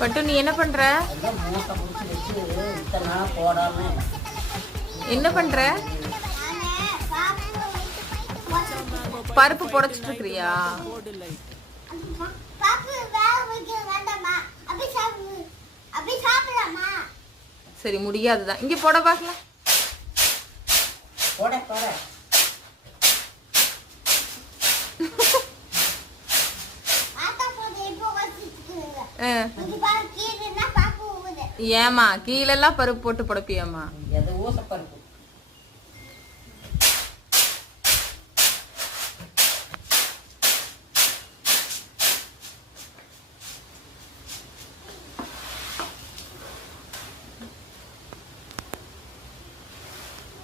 பட்டு நீ என்ன பண்ற? என்ன பண்ற? பருப்பு புடைச்சிட்டு இருக்கிறியா? சரி முடியாதுதான். இங்க போட பாக்கலாம். ஏமா கீழெல்லாம் பருப்பு போட்டு புடப்பியாமா?